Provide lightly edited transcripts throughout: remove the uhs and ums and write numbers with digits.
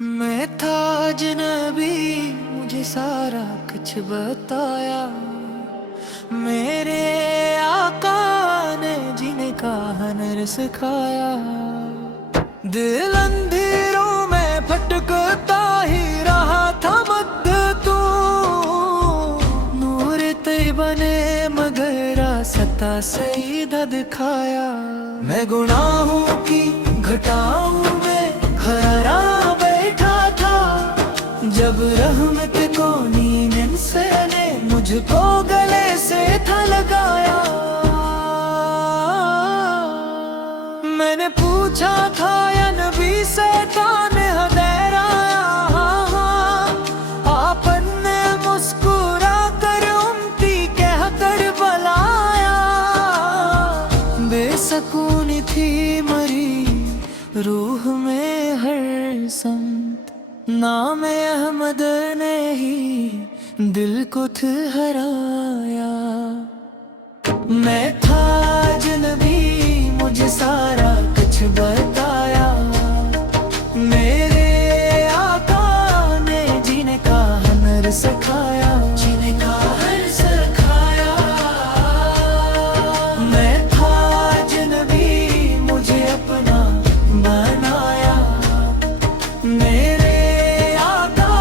मैं था अजनबी, मुझे सारा कुछ बताया। मेरे आका ने जीने का हुनर सिखाया। दिल अंधेरों में भटकता ही रहा था मद्दतू। नूर तैयबा ने मगर रास्ता सीधा दिखाया। मैं गुनाहों की घटाओं में खरा बैठा था, जब रहमत को नींद से ने मुझको गले से था लगाया। मैंने पूछा था या नबी शैतान हदैराया। आपने मुस्कुरा कर उम्ती कह कर बलाया। बेसकून थी मरी रूह में हर समत, नाम अहमद ने ही दिल को ठहराया। मैं था अजनबी, मुझे सारा कुछ बताया। मेरे आका ने जीने का हुनर सिखाया। जीने का हुनर सिखाया। मैं था अजनबी, मुझे अपना बनाया। मेरे आका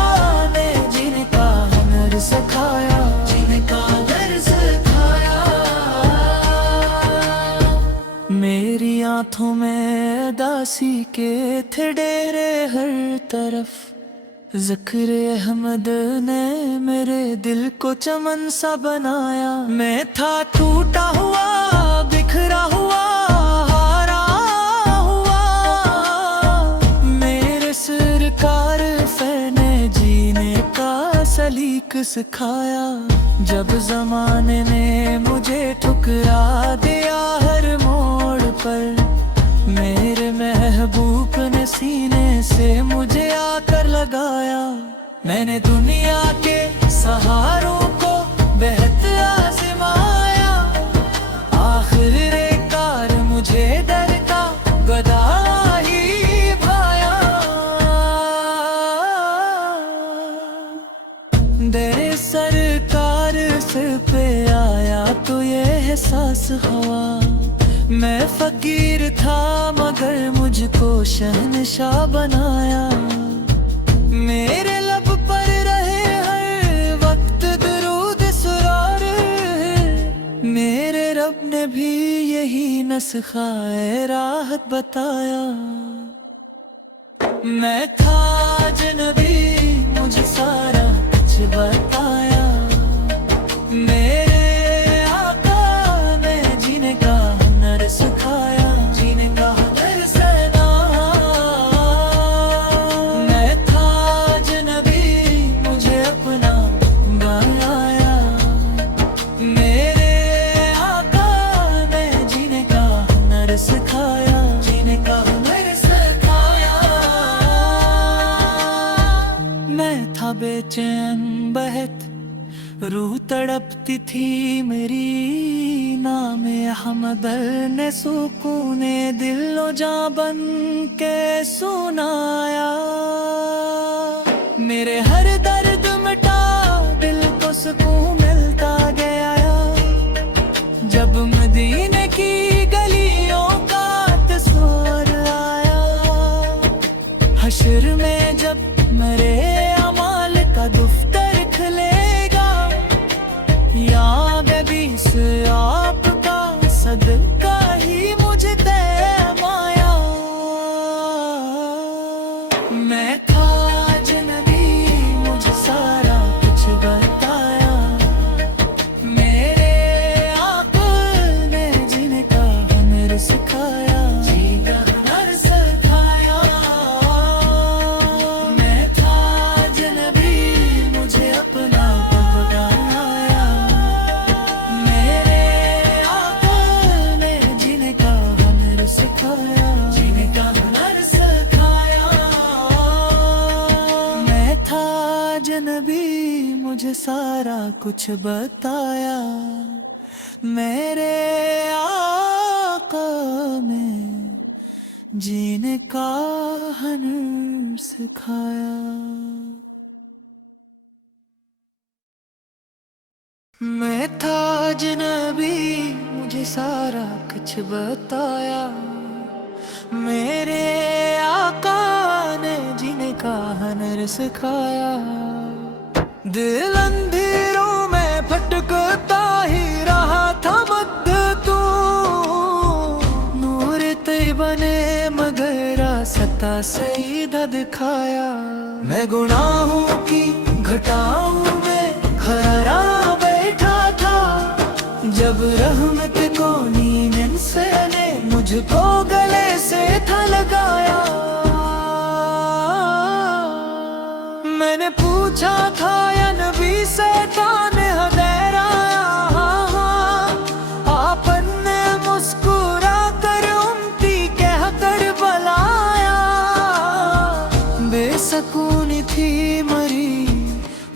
ने जीने का हुनर सिखाया। जीने का हुनर सिखाया। मेरी आंखों में उदासी के थे डेरे हर तरफ, ज़िक्र अहमद ने मेरे दिल को चमन सा बनाया। मैं था टूटा हुआ, बिखरा हुआ, हारा हुआ। मेरे सरकार ने जीने का सलीक सिखाया। जब जमाने ने मुझे ठुकरा दिया हर मोड़ पर, मेरे महबूब ने सीने से मुझे आकर लगाया। मैंने दुनिया के सहारों को बेहद आजमाया। आखिर कार मुझे डर का गदा ही भाया। तेरे सरकार सिर पे आया तो ये एहसास हुआ। मैं फकीर था मगर मुझको शहंशाह बनाया। मेरे लब पर रहे हर वक्त दुरूद सुरार, मेरे रब ने भी यही नस्ख़ाए राहत बताया। मैं था अजनबी, मुझे सारा कुछ बताया। मेरे आका ने जीने का हुनर सिखाया। जीने का हुनर सिखाया। मैं था अजनबी, मुझे अपना बनाया। मेरे आका ने जीने का हुनर सिखाया। जीने का हुनर सिखाया। मैं था बेचैन बहत, रूह तड़पती थी मेरी। नाम अहमद ने सुकूने दिलो जां बन के सुनाया। मेरे हर दर्द मिटा, दिल को सुकून मिलता गया। जब मदीने की गलियों का तस्वर आया। हश्र में जब मेरे अमाल का दफ्तर खुलेगा, याद बीस आपका सदका ही मुझे तैमाया। मैं था अजनबी, मुझे सारा कुछ बताया। मेरे आका ने जीने का हुनर सिखाया। जीने का हुनर सिखाया। मैं था अजनबी, मुझे अपना बनाया। मेरे आका ने जीने का हुनर सिखाया। जीने का हुनर सिखाया। मैं था अजनबी, मुझे सारा कुछ बताया। मेरे आका ने जीने का हुनर सिखाया। मैं था अजनबी, मुझे सारा कुछ बताया। मेरे आका ने जीने का हुनर सिखाया। दिल अंधेरों में भटकता ही रहा था मद्दतू, नूर तैयबा ने मगर रास्ता सीधा दिखाया। मैं गुनाहों की घटाओं में खरा बैठा था, जब रहमत को नींद से ने मुझको गले से था लगाया। मैंने पूछा था या नबी से ताने हदैरा, आपने मुस्कुरा कर उम्ती कह कर बलाया। बेसकूनी थी मरी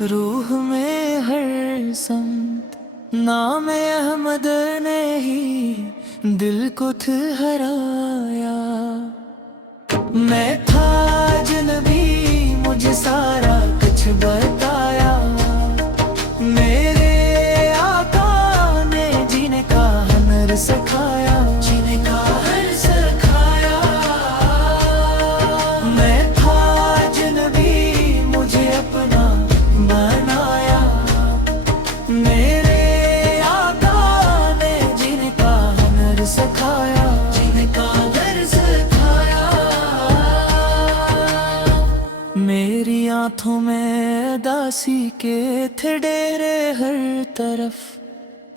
रूह में हर समत, नाम अहमद ने ही दिल को ठहराया। मैं था अजनबी, मुझे सारा कुछ बताया। मेरे आका ने जीने का हुनर सिखाया। जीने का हुनर सिखाया। मैं था अजनबी, मुझे अपना बनाया। मेरे आका ने जीने का हुनर सिखाया। जीने का हुनर सिखाया। मेरी आंखों में दासी के थे डेरे हर तरफ,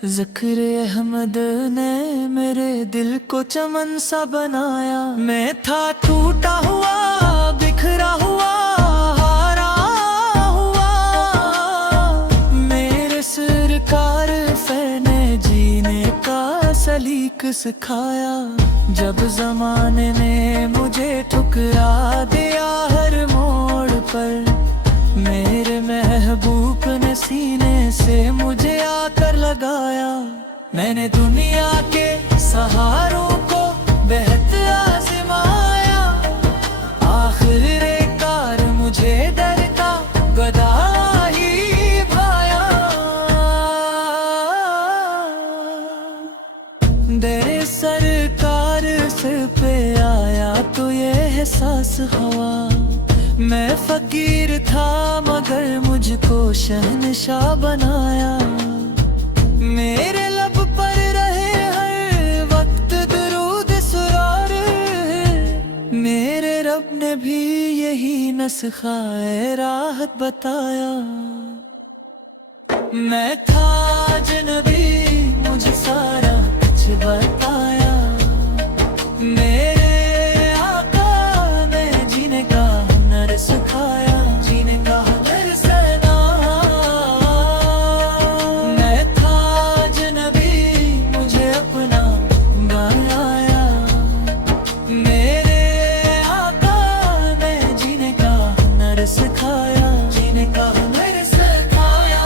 ज़िक्र अहमद ने मेरे दिल को चमन सा बनाया। मैं था टूटा हुआ, बिखरा हुआ, हारा हुआ। मेरे सरकार ने जीने का सलीक सिखाया। जब जमाने ने मुझे ठुकरा दिया हर मोड़ पर, मेरे महबूब ने सीने से मुझे आकर लगाया। मैंने दुनिया के सहारों को बेहद आजमाया, आखिर कार मुझे दर का गदा ही भाया। दर सरकार सिर पे आया तो ये एहसास हुआ, मैं फकीर था मगर मुझको शहंशाह बनाया। मेरे लब पर रहे हर वक्त दुरूद सुरार, मेरे रब ने भी यही नस्ख़ाए राहत बताया। मैं था अजनबी, मुझे सारा कुछ बताया। मेरे आका ने जीने का हुनर सिखाया। जीने का हुनर सिखाया। मैं था अजनबी, मुझे अपना बनाया। मेरे आका ने जीने का हुनर सिखाया। जीने का हुनर सिखाया।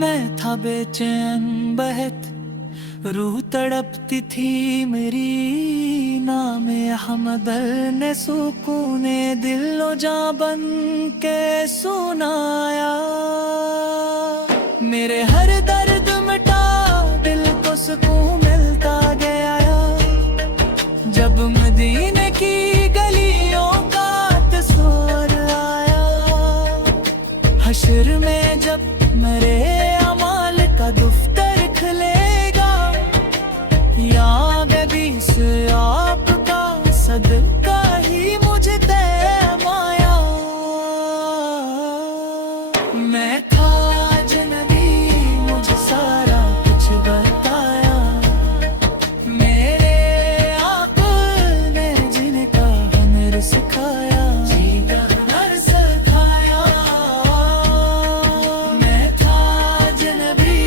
मैं था बेचैन बहत, रूह तड़पती थी मेरी, नाम अहमद ने सुकूने दिलो जा बन के सुनाया। मेरे हर दर्द मिटा, दिल को सुकून मिलता गया। जब मदीने की गलियों का तस्वीर आया, हश्र में जब मेरे अमाल का दफ्तर खुलेगा, याद भी से आपका सदका ही मुझे तैमाया। मैं था अजनबी, मुझे सारा कुछ बताया। मेरे आका ने जीने का हुनर सिखाया। जीने का हुनर सिखाया। मैं था अजनबी,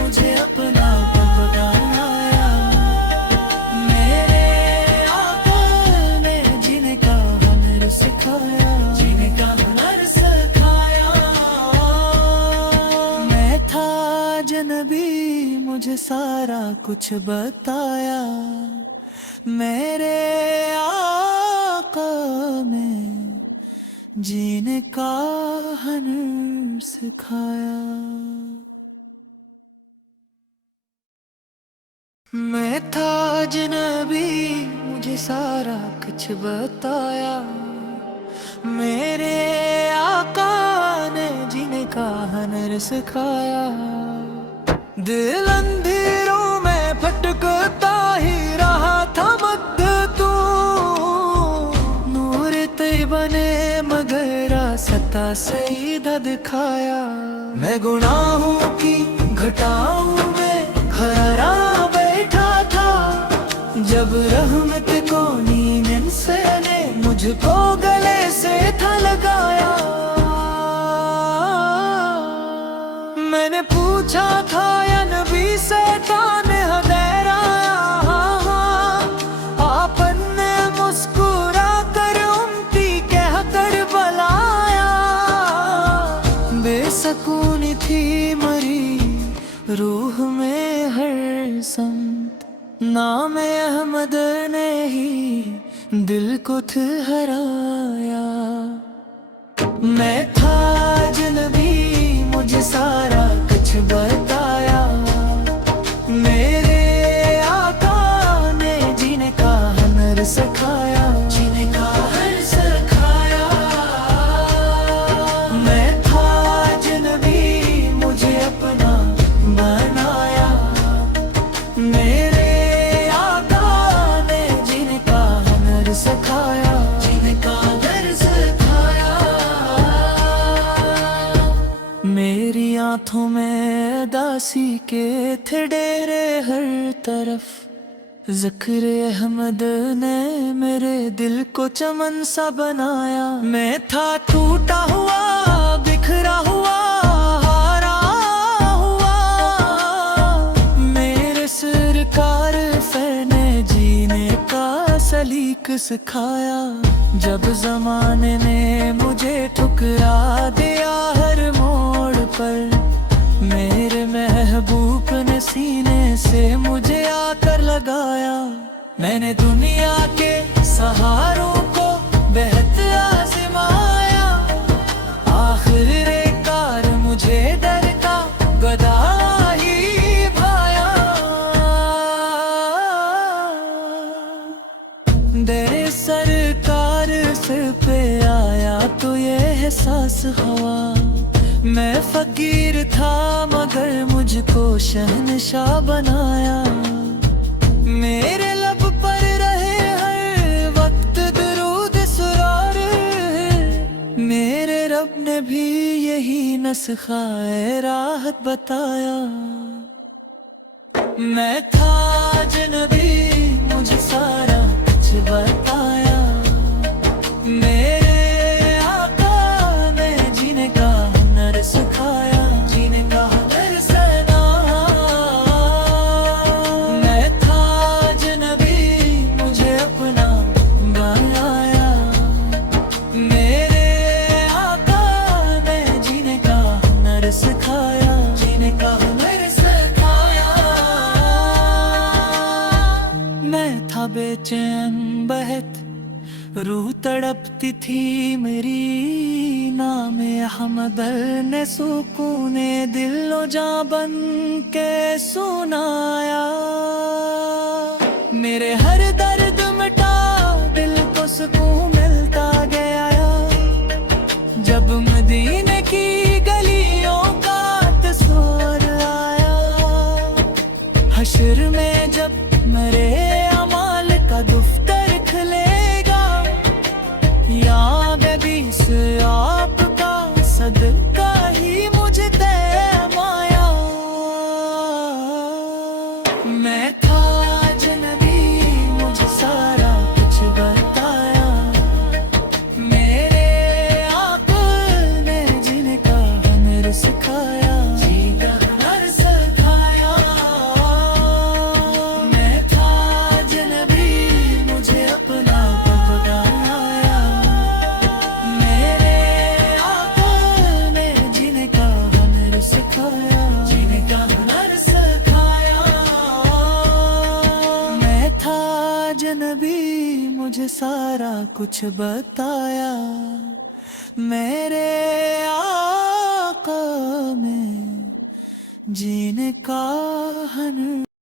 मुझे अपना बनाया। मेरे आका ने जीने का हुनर सिखाया। जीने का हुनर सिखाया। मैं था अजनबी, मुझे सारा कुछ बताया। मेरे आका में जीने का हुनर सिखाया। मैं था अजनबी, मुझे सारा कुछ बताया। मेरे आका ने जीने का हुनर सिखाया। दिल अंधेरों में भटकता ही रहा था मध्य तू, नूर तैयबा ने मगर रास्ता सीधा दिखाया। मैं गुनाहों की घटाओं में खरा बैठा था, जब रहमत को नींद से ने मुझको गले से था लगाया। मैंने पूछा था या नबी से ताने हदैराया, आपने मुस्कुरा कर उम्ती कह कर बलाया। बेसकूनी थी मरी रूह में हर समत, नाम अहमद ने ही दिल को ठहराया। मैं था अजनबी, मुझे सारा कुछ बताया। मेरे आका ने जीने का हुनर सिखाया, जीने का हुनर सिखाया। मैं था अजनबी, मुझे अपना बनाया। मेरे आका ने जीने का हुनर सिखाया, जीने का हुनर सिखाया। मेरी आंखों में दासी के थे डेरे हर तरफ, ज़िक्र अहमद ने मेरे दिल को चमन सा बनाया। मैं था टूटा हुआ, बिखरा हुआ, हारा हुआ। मेरे सरकार ने जीने का सलीक सिखाया। जब जमाने ने मुझे ठुकरा दिया हर मोड़ पर, मेरे महबूब ने सीने से मुझे आकर लगाया। मैंने दुनिया के सहारों को बेहद आज़माया, आखिर कार मुझे डर का गदा ही भाया। दरे सरकार सिर पे आया तो ये एहसास हुआ, मैं फकीर था मगर मुझको शहंशाह बनाया। मेरे लब पर रहे हर वक्त दुरूद सुरार, मेरे रब ने भी यही नस्ख़ाए राहत बताया। मैं था अजनबी, मुझे सारा कुछ बताया। मेरे आका ने जीने का हुनर सिखाया, जीने का हुनर सिखाया। मैं था अजनबी, मुझे अपना बनाया। मेरे आका ने जीने का हुनर सिखाया, जीने का हुनर सिखाया। मैं था बेचैन बहत, रूह तड़पती थी मेरी, नाम अहमद ने सुकूने दिलो जा बन के सुनाया। मेरे हर दर्द मिटा, दिल को सुकून मिलता गया। जब मदीने की गलियों का तस्वीर आया, हश्र में जब मेरे अमाल का दफ्तर खुलेगा, याद बीस आपका सदका ही मुझे तैमाया। मैं था अजनबी, मुझे सारा कुछ बताया। कुछ बताया, मेरे आका में जीने का हनर